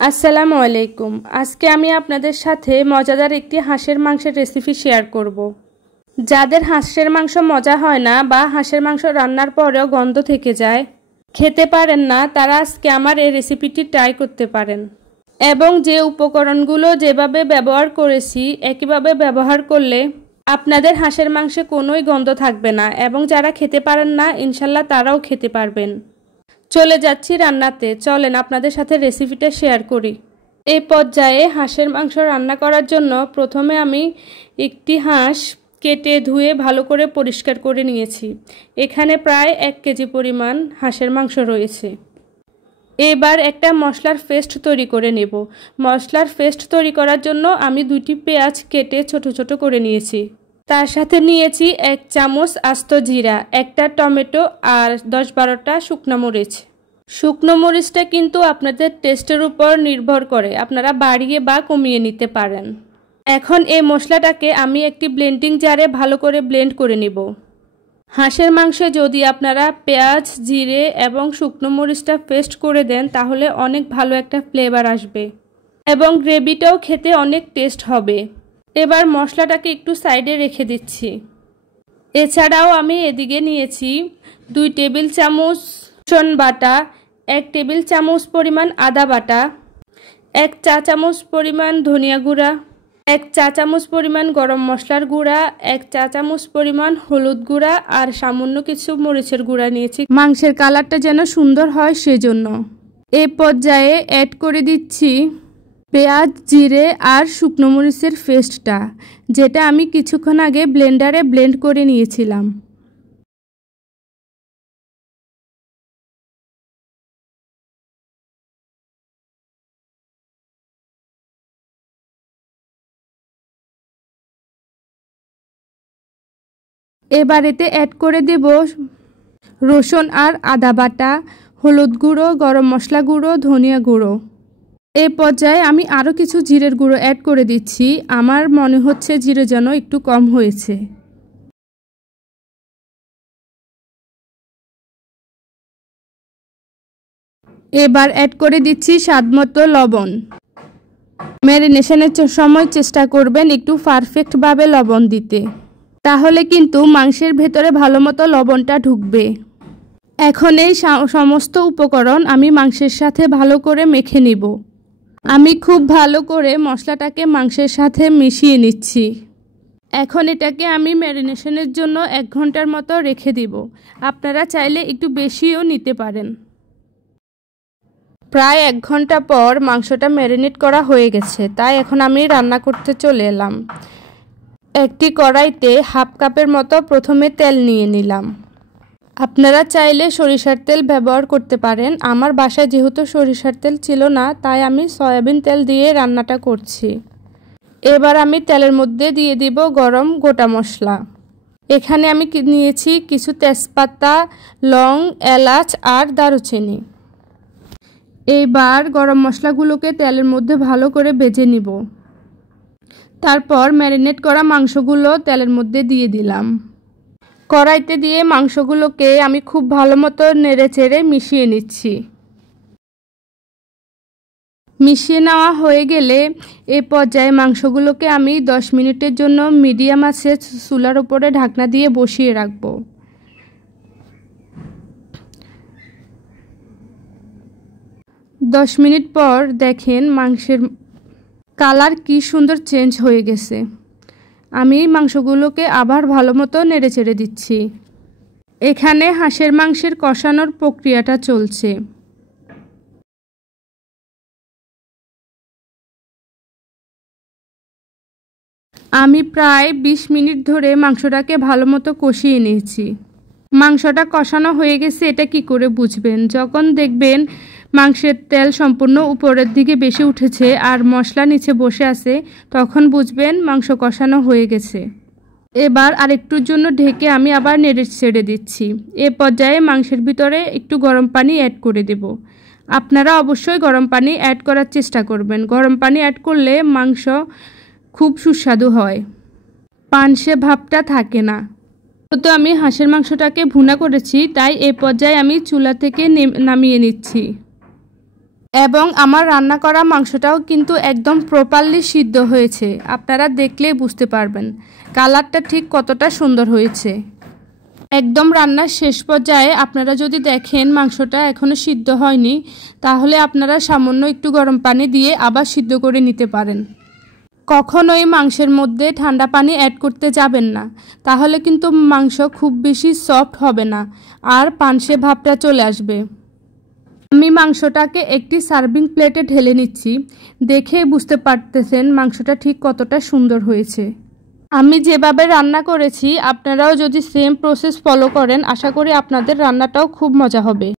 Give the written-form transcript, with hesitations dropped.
আসসালামু আলাইকুম। আজকে আমি আপনাদের সাথে মজাদার একটি হাঁসের মাংসের রেসিপি শেয়ার করব। যাদের হাঁসের মাংস মজা হয় না বা হাঁসের মাংস রান্নার পরেও গন্ধ থেকে যায়, খেতে পারেন না, তারা আজকে আমার এই রেসিপিটি ট্রাই করতে পারেন। এবং যে উপকরণগুলো যেভাবে ব্যবহার করেছি একইভাবে ব্যবহার করলে আপনাদের হাঁসের মাংসে কোনোই গন্ধ থাকবে না এবং যারা খেতে পারেন না ইনশাল্লাহ তারাও খেতে পারবেন। চলে যাচ্ছি রান্নাতে, চলেন আপনাদের সাথে রেসিপিটা শেয়ার করি। এই পর্যায়ে হাঁসের মাংস রান্না করার জন্য প্রথমে আমি একটি হাঁস কেটে ধুয়ে ভালো করে পরিষ্কার করে নিয়েছি। এখানে প্রায় 1 কেজি পরিমাণ হাঁসের মাংস রয়েছে। এবার একটা মশলার পেস্ট তৈরি করে নেব। মশলার পেস্ট তৈরি করার জন্য আমি 2টি পেঁয়াজ কেটে ছোট ছোট করে নিয়েছি। তার সাথে নিয়েছি 1 চামচ আস্ত জিরা, একটা টমেটো আর 10-12টা শুকনো মরিচ। শুকনো মরিচটা কিন্তু আপনাদের টেস্টের উপর নির্ভর করে, আপনারা বাড়িয়ে বা কমিয়ে নিতে পারেন। এখন এই মশলাটাকে আমি একটি ব্লেন্ডিং জারে ভালো করে ব্লেন্ড করে নিব। হাঁসের মাংসে যদি আপনারা পেঁয়াজ, জিরে এবং শুকনো মরিচটা পেস্ট করে দেন তাহলে অনেক ভালো একটা ফ্লেভার আসবে এবং গ্রেভিটাও খেতে অনেক টেস্ট হবে। এবার মশলাটাকে একটু সাইডে রেখে দিচ্ছি। এছাড়াও আমি এদিকে নিয়েছি 2 টেবিল চামচ রসুন বাটা, 1 টেবিল চামচ পরিমাণ আদা বাটা, 1 চা চামচ পরিমাণ ধনিয়া গুঁড়া, 1 চা চামচ পরিমাণ গরম মশলার গুঁড়া, 1 চা চামচ পরিমাণ হলুদ গুঁড়া আর সামান্য কিছু মরিচের গুঁড়া নিয়েছি মাংসের কালারটা যেন সুন্দর হয় সেজন্য। এই পর্যায়ে অ্যাড করে দিচ্ছি পেঁয়াজ, জিরে আর শুকনো মরিচের পেস্টটা, যেটা আমি কিছুক্ষণ আগে ব্লেন্ডারে ব্লেন্ড করে নিয়েছিলাম। এবার এতে অ্যাড করে দেব রসুন আর আদা বাটা, হলুদ গুঁড়ো, গরম মশলা গুঁড়ো, ধনিয়া গুঁড়ো। এই পর্যায়ে আমি আরও কিছু জিরের গুঁড়ো অ্যাড করে দিচ্ছি। আমার মনে হচ্ছে জিরে যেন একটু কম হয়েছে। এবার অ্যাড করে দিচ্ছি স্বাদমতো লবণ। ম্যারিনেশনের সময় চেষ্টা করবেন একটু পারফেক্টভাবে লবণ দিতে, তাহলে কিন্তু মাংসের ভেতরে ভালো মতো লবণটা ঢুকবে। এখন এই সমস্ত উপকরণ আমি মাংসের সাথে ভালো করে মেখে নিব। আমি খুব ভালো করে মশলাটাকে মাংসের সাথে মিশিয়ে নিচ্ছি। এখন এটাকে আমি ম্যারিনেশনের জন্য 1 ঘন্টার মতো রেখে দিব। আপনারা চাইলে একটু বেশিও নিতে পারেন। প্রায় 1 ঘন্টা পর মাংসটা ম্যারিনেট করা হয়ে গেছে, তাই এখন আমি রান্না করতে চলে এলাম। একটি কড়াইতে 1/2 কাপের মতো প্রথমে তেল নিয়ে নিলাম। আপনারা চাইলে সরিষার তেল ব্যবহার করতে পারেন। আমার বাসায় যেহেতু সরিষার তেল ছিল না তাই আমি সয়াবিন তেল দিয়ে রান্নাটা করছি। এবার আমি তেলের মধ্যে দিয়ে দিব গরম গোটা মশলা। এখানে আমি নিয়েছি কিছু তেজপাতা, লং, এলাচ আর দারুচিনি। এবার গরম মশলাগুলোকে তেলের মধ্যে ভালো করে ভেজে নিব। তারপর ম্যারিনেট করা মাংসগুলো তেলের মধ্যে দিয়ে দিলাম। কড়াইতে দিয়ে মাংসগুলোকে আমি খুব ভালো মতো নেড়েচেড়ে মিশিয়ে নিচ্ছি। মিশিয়ে নেওয়া হয়ে গেলে এই পর্যায়ে মাংসগুলোকে আমি 10 মিনিটের জন্য মিডিয়াম আঁচে চুলার উপরে ঢাকনা দিয়ে বসিয়ে রাখব। 10 মিনিট পর দেখেন মাংসের কালার কি সুন্দর চেঞ্জ হয়ে গেছে। আমি মাংসগুলোকে আবার ভালো মতো নেড়েচেড়ে দিচ্ছি। এখানে হাঁসের মাংসের কষানোর প্রক্রিয়াটা চলছে। আমি প্রায় 20 মিনিট ধরে মাংসটাকে ভালো মতো কষিয়ে নিয়েছি। মাংসটা কষানো হয়ে গেছে এটা কি করে বুঝবেন? যখন দেখবেন মাংসের তেল সম্পূর্ণ উপরের দিকে বেশি উঠেছে আর মশলা নিচে বসে আছে, তখন বুঝবেন মাংস কষানো হয়ে গেছে। এবার আরেকটুর জন্য ঢেকে আমি আবার নেড়ে ছেড়ে দিচ্ছি। এ পর্যায়ে মাংসের ভিতরে একটু গরম পানি অ্যাড করে দেব। আপনারা অবশ্যই গরম পানি অ্যাড করার চেষ্টা করবেন। গরম পানি অ্যাড করলে মাংস খুব সুস্বাদু হয়, পানসে ভাবটা থাকে না। তো আমি হাঁসের মাংসটাকে ভুনা করেছি, তাই এ পর্যায়ে আমি চুলা থেকে নামিয়ে নিচ্ছি। এবং আমার রান্না করা মাংসটাও কিন্তু একদম প্রপারলি সিদ্ধ হয়েছে। আপনারা দেখলেই বুঝতে পারবেন কালারটা ঠিক কতটা সুন্দর হয়েছে। একদম রান্নার শেষ পর্যায়ে আপনারা যদি দেখেন মাংসটা এখনও সিদ্ধ হয়নি, তাহলে আপনারা সামান্য একটু গরম পানি দিয়ে আবার সিদ্ধ করে নিতে পারেন। কখনোই মাংসের মধ্যে ঠান্ডা পানি অ্যাড করতে যাবেন না, তাহলে কিন্তু মাংস খুব বেশি সফট হবে না আর পানসে ভাবটা চলে আসবে। আমি মাংসটাকে একটি সার্ভিং প্লেটে ঢেলে নিচ্ছি। দেখেই বুঝতে পারতেছেন মাংসটা ঠিক কতটা সুন্দর হয়েছে। আমি যেভাবে রান্না করেছি আপনারাও যদি সেম প্রসেস ফলো করেন, আশা করি আপনাদের রান্নাটাও খুব মজা হবে।